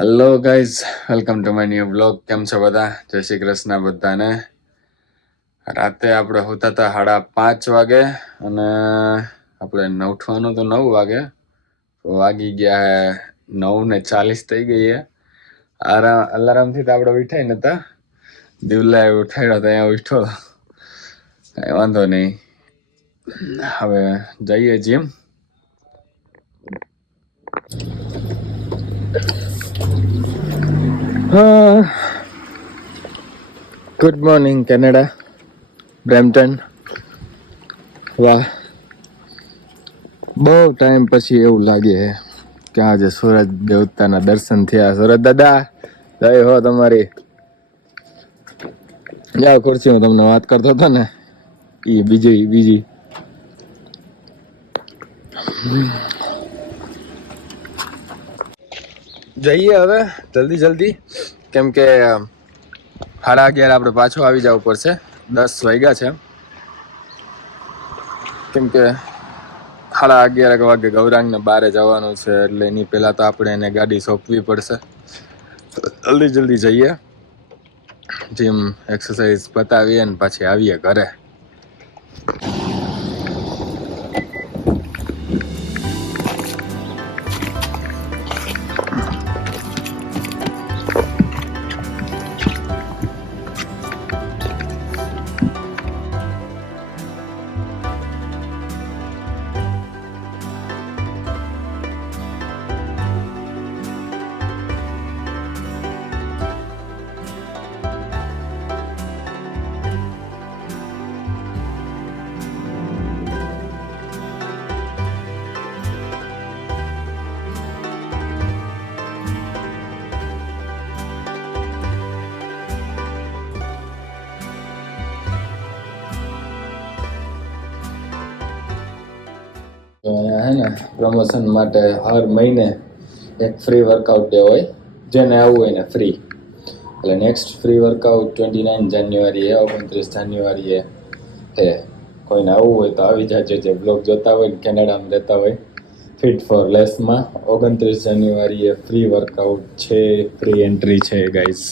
Hello guys, welcome to my new blog. કેમ છો બધા? જય શ્રી કૃષ્ણ બધાને. રાતે આપણે હોતા હતા 5:30 વાગે અને આપણે ઉઠવાનું તો 9 વાગે. વાગી ગયા હે 9:40 થઈ ગઈ હે. અલાર્મથી તો આપણે ઉઠાઈ નતા. દિવલાએ ઉઠાડ્યો તો અહીંયા ઉઠ્યો. કાંઈ વાંધો નહીં. હવે જઈએ gym. Good morning Canada, Brampton. વાહ, બહુ ટાઈમ પછી એવું લાગે છે કે આજે સૂરજ દેવતાના દર્શન થયા. સૂરજ દાદા, જય હો તમારી. જાઓ ખુરશી, હું તમને વાત કરતો હતો ને એ બીજી. જઈએ હવે જલ્દી, કેમ કે 11:30 આપણે પાછું આવી જવું પડશે. 10 વાગ્યા છે, કેમ કે 11:30 વાગે ગૌરાંગને બારે જવાનું છે, એટલે એની પહેલા તો આપણે એને ગાડી સોંપવી પડશે. જલ્દી જઈએ, જીમ એક્સરસાઇઝ પતાવીએ ને પછી આવીએ ઘરે. અહીંયા હે ને પ્રમોશન માટે હર મહિને એક ફ્રી વર્કઆઉટ ડે હોય, જેને આવવું હોય ને ફ્રી. એટલે નેક્સ્ટ ફ્રી વર્કઆઉટ 29 જાન્યુઆરીએ 29 જાન્યુઆરીએ હે. કોઈને આવવું હોય તો આવી જાજો. જે બ્લોગ જોતા હોય કેનેડામાં રહેતા હોય, ફિટ ફોર લેસમાં 29 જાન્યુઆરીએ ફ્રી વર્કઆઉટ છે, ફ્રી એન્ટ્રી છે ગાઈસ.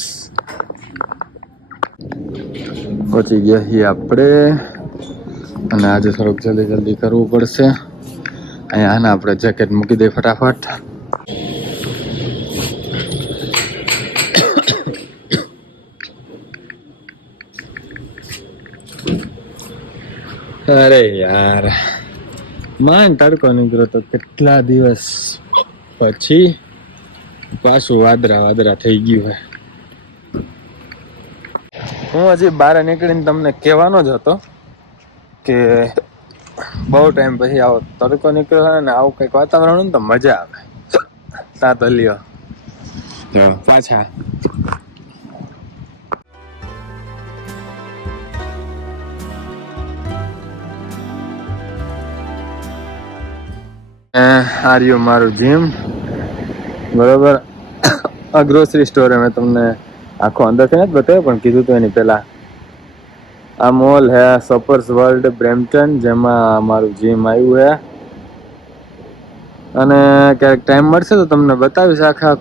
પહોંચી ગયા છીએ આપણે, અને આજે થોડુંક જલ્દી કરવું પડશે. અહીંયા ને આપણે જેકેટ મૂકી દઈએ ફટાફટ. અરે યાર, માન તડકો નીકળ્યો તો કેટલા દિવસ પછી પાછું વાદળા થઈ ગયું હે. હું હજી બહાર નીકળીને તમને કહેવાનો જ હતો કે બહુ ટાઈમ પછી આવો તડકો નીકળ્યો હોય ને આવું કંઈક વાતાવરણ હોય ને તો મજા આવે. સાત હલ્યો પાછા. આ રહ્યું મારું જીમ, બરોબર. આ ગ્રોસરી સ્ટોર મેં તમને આખો અંદરથી નથી બતાવ્યો, પણ કીધું તો એની પહેલા. આ મોલ હે શોપર્સ વર્લ્ડ બ્રેમ્પટન, જેમાં મારું જીમ આવ્યું હે. અને ક્યારેક ટાઈમ મળશે તો તમને બતાવીશ આખા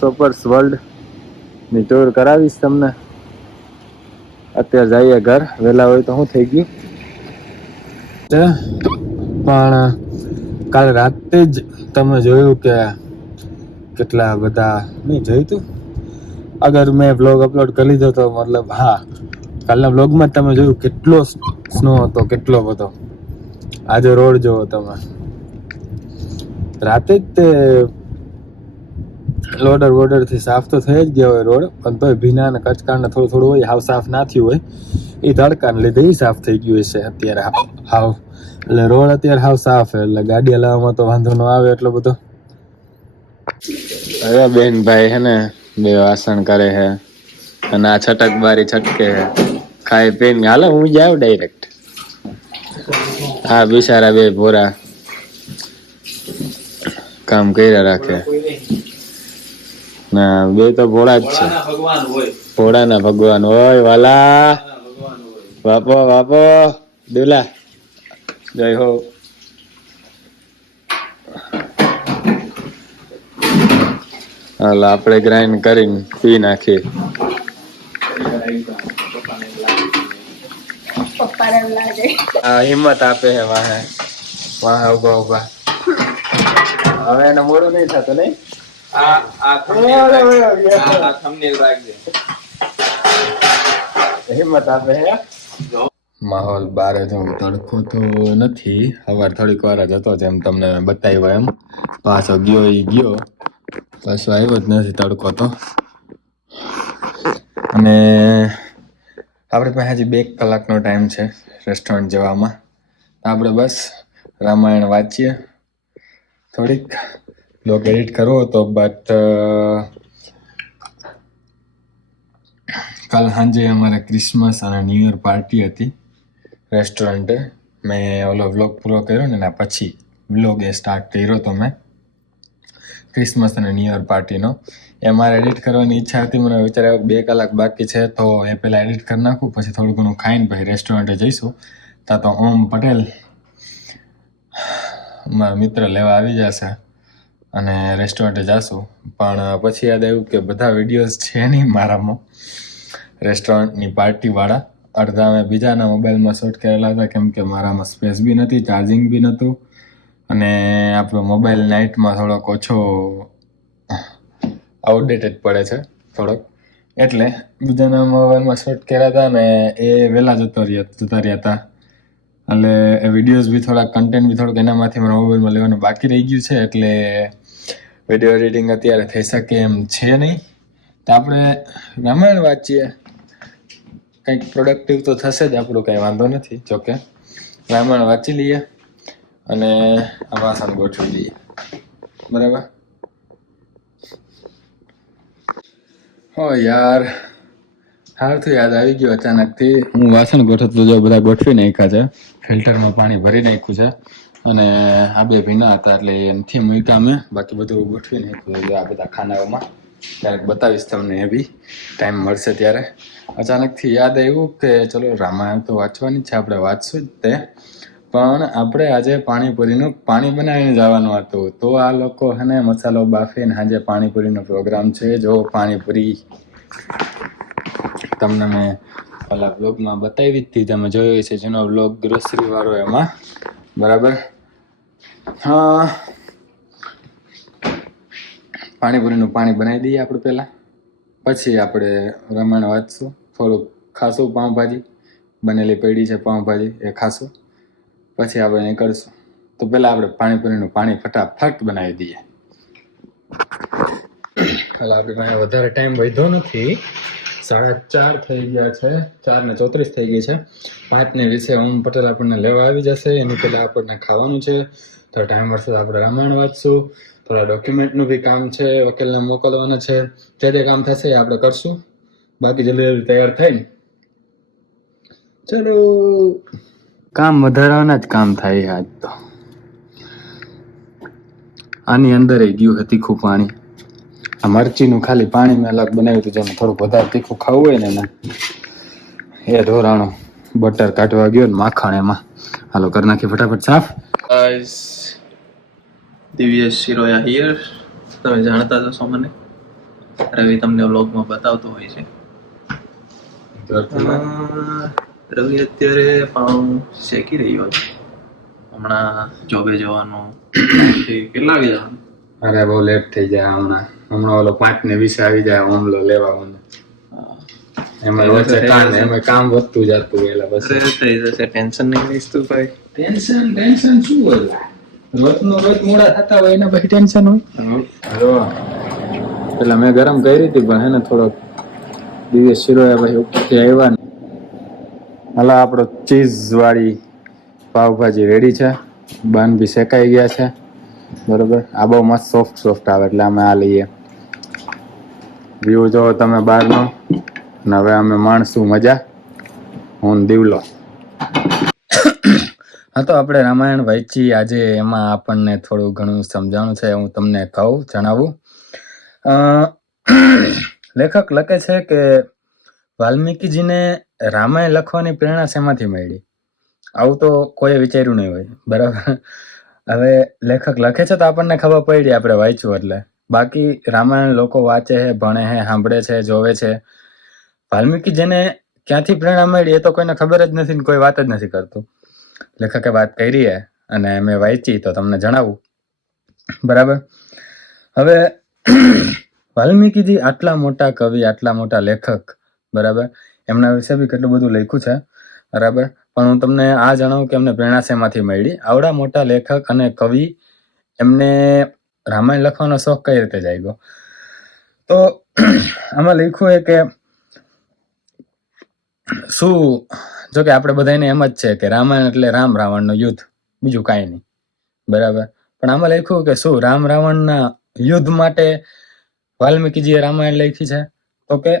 શોપર્સ વર્લ્ડ ની ટૂર કરાવીશ તમને. અત્યારે જઈએ ઘર, વહેલા હોય તો શું થઈ ગયું. પણ કાલે રાતે જ તમે જોયું કે કેટલા બધા નહીં જોયું તું. અગર મેં બ્લોગ અપલોડ કરી લીધો તો મતલબ હા, કાલના બ્લોગમાં તમે જોયું કેટલો સ્નો હતો, કેટલો બધો. આજે રોડ જોવો તમે, રાતે જ તે લોડર થી સાફ તો થઈ જ ગયો હોય રોડ, પણ તોય ભીના ને કચકાણ ને થોડું હોય, હાવ સાફ ના થયું હોય. એ તડકાને લીધે એ સાફ થઈ ગયું હશે અત્યારે હાવ. એટલે રોડ અત્યારે હાવ સાફ હે, એટલે ગાડી હલાવવામાં તો વાંધો ન આવે એટલો બધો. હવે બેન ભાઈ હે ને બે વાસણ કરે હે, અને આ છટક બારી છટકે હે. ખાઈ પીને હાલો હું જાવ ડાયરેક્ટ. હા બિચારા બે ભોરા કામ કર્યા રાખે. ના બે તો ભોળા જ છે, ભોળા ના ભગવાન હોય વાલા. બાપો દુલા, જય હો. હાલ આપણે ગ્રાઇન્ડ કરીને પી નાખીએ. હા હિંમત આપે હે વાહે વાહે ઉભા ઉભા. હવે એને મોડું નહીં થતું નહીં. હિંમત આપે હે. માહોલ બારે જો તડકો તો નથી, સવાર થોડીક વાર જ હતો જેમ તમને બતાવ્યો એમ. પાછો ગયો ઈ ગયો, પાછો આવ્યો જ નથી તડકો તો. અને આપણે પાસે હજી 2 કલાકનો ટાઈમ છે રેસ્ટોરન્ટ જવામાં. આપણે બસ રામાયણ વાંચીએ થોડીક. બ્લોગ એડિટ કરવો હતો બટ કાલ સાંજે અમારે ક્રિસમસ અને ન્યૂ યર પાર્ટી હતી રેસ્ટોરન્ટે. મેં ઓલો વ્લોગ પૂરો કર્યો ને એના પછી વ્લોગ એ સ્ટાર્ટ કર્યો તો મેં ક્રિસમસ અને ન્યૂ યર પાર્ટીનો. એ મારે એડિટ કરવાની ઈચ્છા હતી. મને વિચાર આવ્યો 2 કલાક બાકી છે તો એ પહેલાં એડિટ કરી નાખું, પછી થોડું ઘણું ખાઈને પછી રેસ્ટોરન્ટે જઈશું. ત્યાં તો ઓમ પટેલ મારા મિત્ર લેવા આવી જશે અને રેસ્ટોરન્ટે જાશું. પણ પછી યાદ આવ્યું કે બધા વિડીયોઝ છે નહીં મારામાં રેસ્ટોરન્ટની પાર્ટીવાળા. અડધા મેં બીજાના મોબાઈલમાં શૂટ કરેલા હતા કેમ કે મારામાં સ્પેસ બી નથી, ચાર્જિંગ બી નહોતું અને આપણો મોબાઈલ નાઇટમાં થોડોક ઓછો આઉટડેટેડ પડે છે થોડોક, એટલે બીજાના મોબાઈલમાં શૂટ કર્યા હતા ને એ વહેલા જતા રહ્યા હતા. એટલે એ વિડીયોઝ બી થોડાક કન્ટેન્ટ બી થોડુંક એનામાંથી મારા મોબાઈલમાં લેવાનું બાકી રહી ગયું છે. એટલે વિડીયો એડિટિંગ અત્યારે થઈ શકે એમ છે નહીં. તો આપણે રામાયણ વાંચીએ, કંઈક પ્રોડક્ટિવ તો થશે જ આપણું, કંઈ વાંધો નથી. જોકે રામાયણ વાંચી લઈએ અને આ વાસણ ગોઠવી લઈએ. બરાબર. હો યાર, સારું યાદ આવી ગયું અચાનકથી. હું વાસણ ગોઠવતો જો બધા ગોઠવી નાખ્યા છે, ફિલ્ટરમાં પાણી ભરી નાખ્યું છે અને આ 2 ભીના હતા એટલે એમથી મૂક્યા મેં. બાકી બધું ગોઠવી નાખ્યું છે આ બધા ખાનાઓમાં. ક્યારેક બતાવીશ તમને, એ બી ટાઈમ મળશે ત્યારે. અચાનકથી યાદ આવ્યું કે ચલો રામાયણ તો વાંચવાની છે, આપણે વાંચશું જ તે, પણ આપણે આજે પાણીપુરીનું પાણી બનાવીને જવાનું હતું. તો આ લોકો હે ને મસાલો બાફીને આજે પાણીપુરીનો પ્રોગ્રામ છે. જો પાણીપુરી તમને મેં ઓલા બ્લોગમાં બતાવી હતી, તમે જોયો છે જેનો બ્લોગ ગ્રોસરી વાળો એમાં. બરાબર. હા, પાણીપુરીનું પાણી બનાવી દઈએ આપણે પહેલાં, પછી આપણે રામાયણ વાંચશું. થોડુંક ખાશું, પાઉંભાજી બનેલી પડી છે પાઉંભાજી, એ ખાશું પછી આપણે નીકળશું. તો પહેલાં આપણે પાણીપુરીનું પાણી ફટાફટ બનાવી દઈએ. હાલ આપણી પાસે વધારે ટાઈમ વધ્યો નથી, 4:30 થઈ ગયા છે, 4:34 થઈ ગઈ છે. 5:20 ઓમ પટેલ આપણને લેવા આવી જશે. એની પહેલાં આપણને ખાવાનું છે. તો ટાઈમ મળશે તો આપણે રામાયણ વાંચશું. થોડા ડોક્યુમેન્ટનું બી કામ છે, વકીલને મોકલવાના છે. જે કામ થશે એ આપણે કરશું. બાકી જલ્દી જલ્દી તૈયાર થઈને ચલો. કામ વધારવાના જ કામ થાય આજ તો. આની અંદર ગયું છે તીખું પાણી. આ મરચીનું ખાલી પાણી મેં અલગ બનાવ્યું હતું, જેને થોડુંક વધારે તીખું ખાવું હોય ને એ ઢોરાણું બટર કાઢવા ગયો ને માખણ એમાં. હાલો કરી નાખી ફટાફટ સાફ. દિવ્યેશ શિરોયા હિયર. તમે જાણતા જશો મને, રવિ તમને વ્લોગમાં બતાવતો હોય છે. રવિ અત્યારે પાઉં શેકી રહ્યો છે. હમણાં જોબે જવાનું કેટલા વાગે જવાનું? અરે બહુ લેટ થઈ જાય હમણાં. ઓલો 5:20 આવી જાય ઓમલો લેવા. એમાં કામ વધતું જતું એટલે બસ થઈ જશે. ટેન્શન નહીં લઈશ તું ભાઈ. ટેન્શન શું હોય? રોજનો રોજ મોડા થતા હોય એના પછી ટેન્શન હોય. પેલા મેં ગરમ કરી હતી પણ એને થોડોક દિવસ શિરોયા પછી ઉપરથી આવ્યા ને. હાલા આપણો ચીઝ વાળી પાવભાજી રેડી છે. બન બી શેકાઈ ગયા છે. બરોબર. આ બહુ મસ્ત સોફ્ટ આવે એટલે અમે આ લઈએ. વ્યૂ જોવો તમે બહારનો. ને હવે અમે માણશું મજા. હું દીવલો. હા, તો આપણે રામાયણ વાંચી આજે. એમાં આપણને થોડું ઘણું સમજાણું છે, હું તમને જણાવું. લેખક લખે છે કે વાલ્મીકીજીને રામાયણ લખવાની પ્રેરણા શેમાંથી મળી? આવું તો કોઈ વિચાર્યું નહીં હોય. બરાબર. હવે લેખક લખે છે તો આપણને ખબર પડી, આપણે વાંચ્યું એટલે. બાકી રામાયણ લોકો વાંચે છે, ભણે છે, સાંભળે છે, જોવે છે. વાલ્મીકી જેને ક્યાંથી પ્રેરણા મળી એ તો કોઈને ખબર જ નથી ને કોઈ વાત જ નથી કરતું. લેખકે વાત કરી છે અને મેં વાંચી તો તમને જણાવું. બરાબર. હવે વાલ્મીકીજી આટલા મોટા કવિ, આટલા મોટા લેખક, બરાબર, એમના વિશે બી કેટલું બધું લખ્યું છે, બરાબર. પણ હું તમને આ જણાવું કે એમને પ્રેરણા શેમાંથી મળી. આવડા મોટા લેખક અને કવિ એમને રામાયણ લખવાનો શોખ કઈ રીતે જાગ્યો? તો આમાં લખ્યું છે કે શું, જો કે આપણે બધાને એમ જ છે કે રામાયણ એટલે રામ રાવણનું યુદ્ધ, બીજું કાંઈ નહીં, બરાબર. પણ આમાં લખ્યું કે શું રામ રાવણના યુદ્ધ માટે વાલ્મીકીજીએ રામાયણ લખી છે? તો કે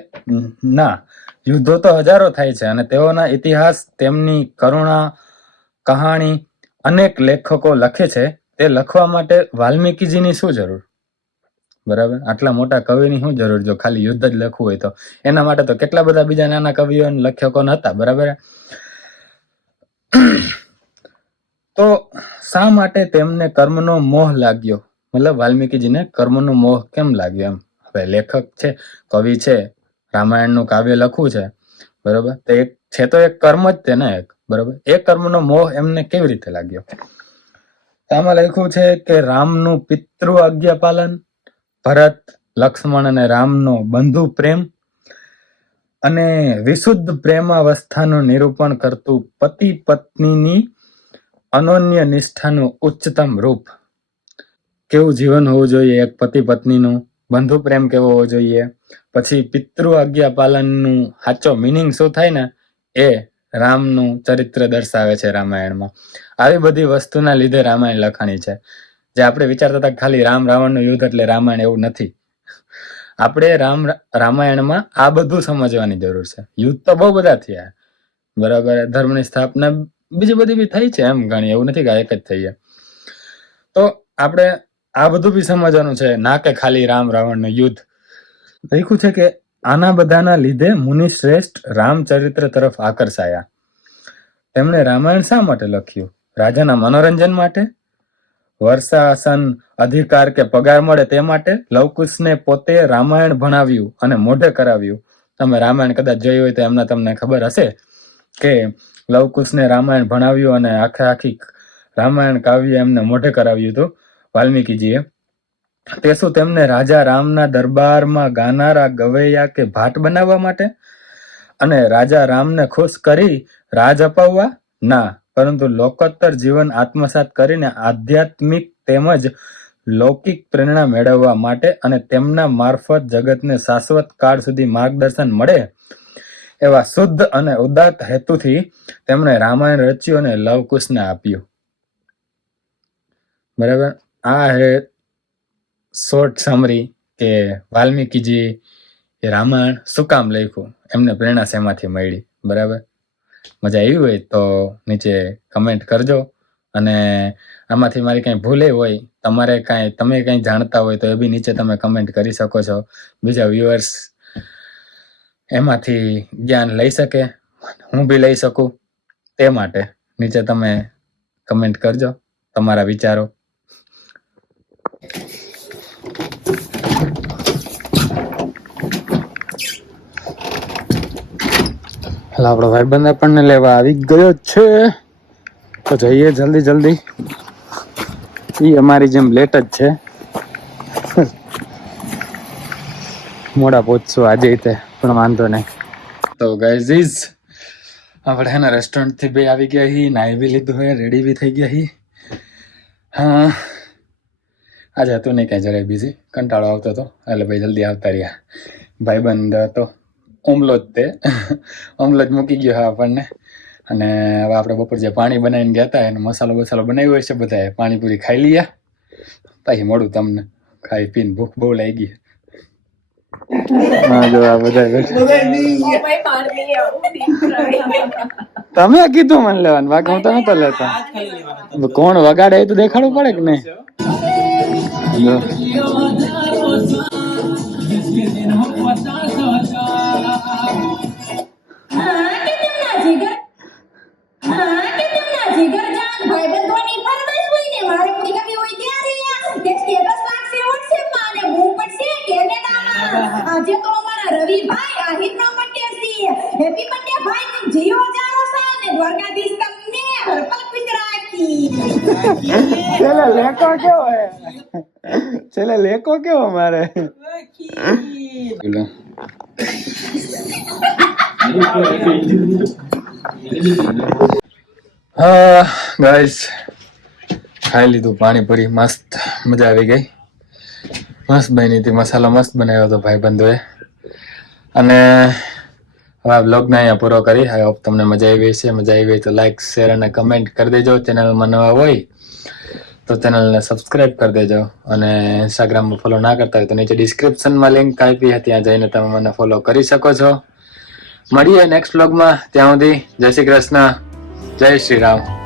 ના, યુદ્ધો તો હજારો થાય છે અને તેઓના ઇતિહાસ, તેમની કરુણા, કહાણી અનેક લેખકો લખે છે. તે લખવા માટે વાલ્મીકીજીની શું જરૂર? બરાબર. આટલા મોટા કવિની શું જરૂર જો ખાલી યુદ્ધ જ લખવું હોય તો? એના માટે તો કેટલા બધા બીજા નાના કવિઓ અને લેખકો હતા, બરાબર. તો શા માટે તેમને કર્મનો મોહ લાગ્યો? મતલબ વાલ્મીકીજીને કર્મનો મોહ કેમ લાગ્યો એમ? હવે લેખક છે, કવિ છે, રામાયણનું કાવ્ય લખવું છે, બરાબર, તો એક છે તો એક કર્મ જ તે ને એક, બરાબર. એ કર્મનો મોહ એમને કેવી રીતે લાગ્યો? આમાં લખ્યું છે કે રામનું પિતૃ આજ્ઞા પાલન, ભરત, લક્ષ્મણ અને રામનો બંધુ પ્રેમ અને વિશુદ્ધ પ્રેમાવસ્થાનું નિરૂપણ કરતું પતિ પત્નીની અનોન્ય નિષ્ઠાનું ઉચ્ચતમ રૂપ. કેવું જીવન હોવું જોઈએ એક પતિ પત્નીનું, બંધુ પ્રેમ કેવો હોવો જોઈએ, પછી પિતૃ આજ્ઞા પાલનનું સાચો મિનિંગ શું થાય ને એ રામનું ચરિત્ર દર્શાવે છે રામાયણમાં. આવી બધી વસ્તુના લીધે રામાયણ લખાણી છે. જે આપણે વિચારતા હતા ખાલી રામ રાવણનું યુદ્ધ એટલે રામાયણ, એવું નથી. આપણે રામાયણમાં આ બધું સમજવાની જરૂર છે. યુદ્ધ તો બહુ બધા થયા, બરાબર, ધર્મની સ્થાપના બીજી બધી બી થઈ છે એમ ઘણી, એવું નથી કે એક જ થઈ છે. તો આપણે આ બધું બી સમજવાનું છે, ના કે ખાલી રામ રાવણનું યુદ્ધ. લખ્યું છે કે આના બધાના લીધે મુનિ શ્રેષ્ઠ રામચરિત્ર તરફ આકર્ષાયા. તેમણે રામાયણ શા માટે લખ્યું? રાજાના મનોરંજન માટે? વર્ષાસન, અધિકાર કે પગાર મળે તે માટે? લવકુશને પોતે રામાયણ ભણાવ્યું અને મોઢે કરાવ્યું. તમે રામાયણ કદાચ જોઈ હોય તો એમના તમને ખબર હશે કે લવકુશને રામાયણ ભણાવ્યું અને આખી રામાયણ કાવ્ય એમને મોઢે કરાવ્યું હતું વાલ્મીકીજીએ. તે શું તેમને રાજા રામના દરબારમાં ગાનારા ગવૈયા કે ભાટ બનાવવા માટે અને રાજા રામને ખુશ કરી રાજ અપાવવા? ના, પરંતુ લોકોત્તર જીવન આત્મસાત કરીને આધ્યાત્મિક તેમજ લૌકિક પ્રેરણા મેળવવા માટે અને તેમના મારફત જગતને શાશ્વત કાળ સુધી માર્ગદર્શન મળે એવા શુદ્ધ અને ઉદાત્ત હેતુથી તેમણે રામાયણ રચ્યું અને લવકુશને આપ્યું. બરાબર. આ હે શોર્ટ સમરી કે વાલ્મીકીજી એ રામાયણ શું કામ લખ્યું, એમને પ્રેરણા શેમાંથી મળી, બરાબર. મજા આવી હોય તો નીચે કમેન્ટ કરજો અને આમાંથી મારી કંઈ ભૂલે હોય, તમે કંઈ જાણતા હોય તો એ બી નીચે તમે કમેન્ટ કરી શકો છો. બીજા વ્યુઅર્સ એમાંથી જ્ઞાન લઈ શકે, હું બી લઈ શકું, તે માટે નીચે તમે કમેન્ટ કરજો તમારા વિચારો. આપણો ભાઈબંધ આપણને લેવા આવી ગયો છે તો જઈએ જલ્દી. એ અમારી જેમ લેટ જ છે, મોડા પહોંચશું આજે પણ વાંધો નહીં. તો ગાઈઝ આપણે હે ને રેસ્ટોરન્ટ થી બી આવી ગયા હી, નાઈ બી લીધું હોય, રેડી બી થઈ ગયા હી. હા, આજે હતું નહીં કાંઈ, જરાય બીજી, કંટાળો આવતો હતો એટલે ભાઈ જલ્દી આવતા રહ્યા. ભાઈબંધ હતો ઓમલો જ, તે ઓમલો જ મૂકી ગયો હા આપણને. અને હવે આપણે બપોર જે પાણી બનાવીને ગયા હતા એનો મસાલો બનાવ્યો હોય છે, બધાએ પાણીપુરી ખાઈ લીયા. પછી મળું તમને, ખાઈ પીને ભૂખ બહુ લાગી. હા જો આ બધા તમે કીધું મને લેવાનું, બાકી હું તો નતો લેતો. કોણ વગાડે એ તો દેખાડવું પડે કે નહીં? આજે તો અમારા રવિભાઈ આહિરના બર્થડે છે. હેપી બર્થડે ભાઈ, તું જીવો જારો સા ને દ્વારકાધીશ તમને હરપલ ખુશ રાખી. છેલ્લે લેકો કેવો હે છેલ્લે લેકો કેવો મારે હા ગાઈસ ખાઈ લીધું પાણીપુરી મસ્ત મજા આવી ગઈ મસ્ત બની હતી મસાલો મસ્ત બનાવ્યો હતો ભાઈબંધોએ અને હવે આ બ્લોગને અહીંયા પૂરો કરી આઈ હોપ તમને મજા આવી હશે મજા આવી હોય તો લાઈક શેર અને કમેન્ટ કરી દેજો ચેનલમાં નવા હોય તો ચેનલને સબસ્ક્રાઇબ કરી દેજો અને ઇન્સ્ટાગ્રામમાં ફોલો ના કરતા હોય તો નીચે ડિસ્ક્રિપ્શનમાં લિંક આપી હતી ત્યાં જઈને તમે મને ફોલો કરી શકો છો મળીએ નેક્સ્ટ બ્લોગમાં ત્યાં સુધી જય શ્રી કૃષ્ણ જય શ્રી રામ